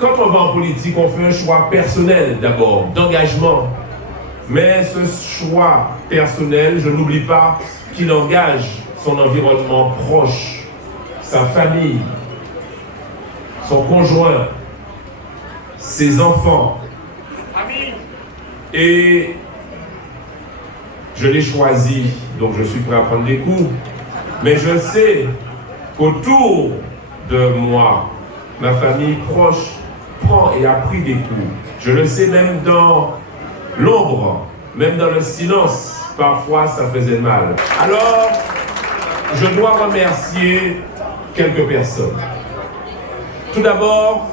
quand on va en politique, on fait un choix personnel d'abord, d'engagement. Mais ce choix personnel, je n'oublie pas qu'il engage son environnement proche, sa famille, son conjoint, ses enfants. Et je l'ai choisi, donc je suis prêt à prendre des coups. Mais je sais qu'autour de moi, ma famille proche prend et a pris des coups. Je le sais même dans l'ombre, même dans le silence, parfois ça faisait mal. Alors, je dois remercier quelques personnes. Tout d'abord,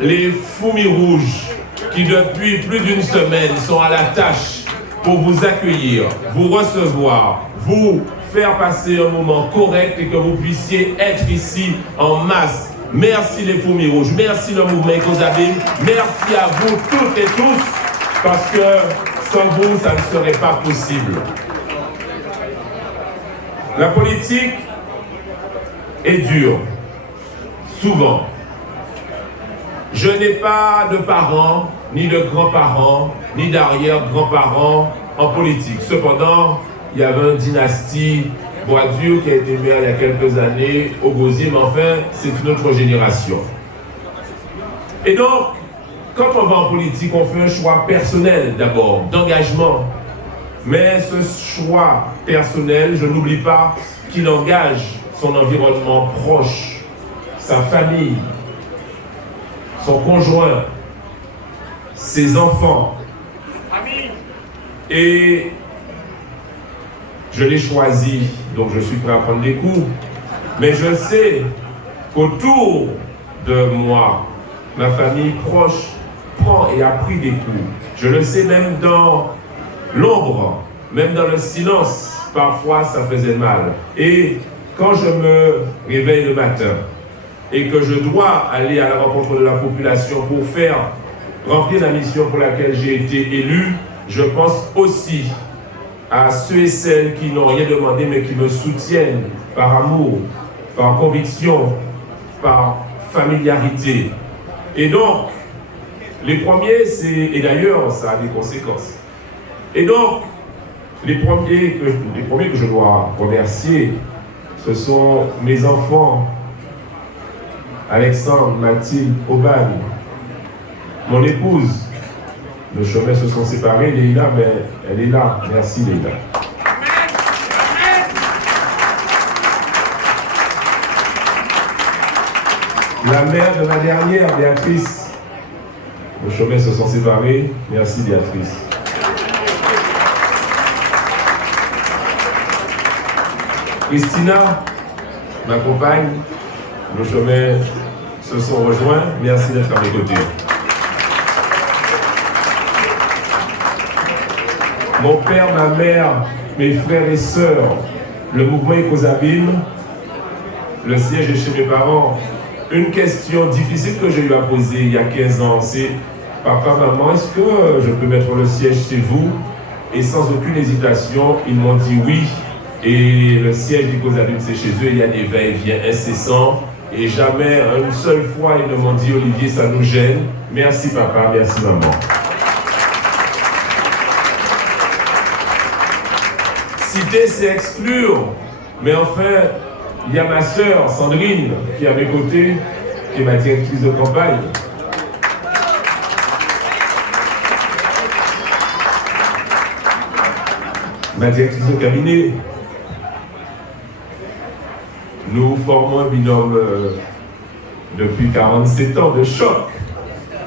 les Foumis Rouges qui depuis plus d'une semaine sont à la tâche pour vous accueillir, vous recevoir, vous faire passer un moment correct et que vous puissiez être ici en masse. Merci les Foumis Rouges, merci le mouvement Ecozabim, merci à vous toutes et tous, parce que sans vous, ça ne serait pas possible. La politique est dure, souvent. Je n'ai pas de parents, ni de grands-parents, ni d'arrière-grands-parents en politique. Cependant, il y avait une dynastie Boisdur qui a été maire il y a quelques années au Gosier, mais enfin, c'est une autre génération. Et donc, quand on va en politique, on fait un choix personnel d'abord, d'engagement. Mais ce choix personnel, je n'oublie pas qu'il engage son environnement proche, sa famille, son conjoint, ses enfants. Et je l'ai choisi, donc je suis prêt à prendre des coups. Mais je sais qu'autour de moi, ma famille proche prend et a pris des coups. Je le sais même dans l'ombre, même dans le silence, parfois ça faisait mal. Et quand je me réveille le matin et que je dois aller à la rencontre de la population pour faire remplir la mission pour laquelle j'ai été élu, je pense aussi à ceux et celles qui n'ont rien demandé mais qui me soutiennent par amour, par conviction, par familiarité. Et donc, les premiers, et d'ailleurs ça a des conséquences. Et donc, les premiers que je dois remercier, ce sont mes enfants, Alexandre, Mathilde, Aubane, mon épouse. Nos chemins se sont séparés, Leïla, mais elle est là. Merci Leïla. La mère de ma dernière, Béatrice. Nos chemins se sont séparés. Merci Béatrice. Christina, ma compagne, nos chemins se sont rejoints. Merci d'être à mes côtés. Mon père, ma mère, mes frères et sœurs, le mouvement Ecozabim, le siège est chez mes parents. Une question difficile que j'ai eu à poser il y a 15 ans, c'est « Papa, maman, est-ce que je peux mettre le siège chez vous ?» Et sans aucune hésitation, ils m'ont dit oui. Et le siège d'Ecozabim, c'est chez eux. Il y a des va-et-vient incessants. Et jamais, une seule fois, ils ne m'ont dit « Olivier, ça nous gêne. Merci papa, merci maman. » Citer, c'est exclure. Mais enfin, il y a ma sœur, Sandrine, qui est à mes côtés, qui est ma directrice de campagne. Ma directrice de cabinet. Nous formons un binôme depuis 47 ans de choc.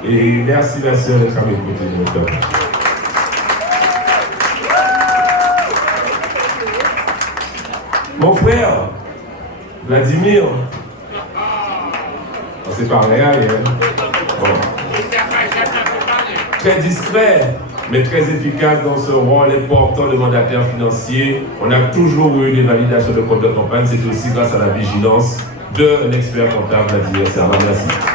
Et merci ma sœur d'être à mes côtés. Mon frère, Vladimir, on s'est parlé hier. Bon. Très discret, mais très efficace dans ce rôle important de mandataire financier. On a toujours eu des validations de compte de campagne. C'est aussi grâce à la vigilance de l'expert comptable Vladimir Servan. Merci.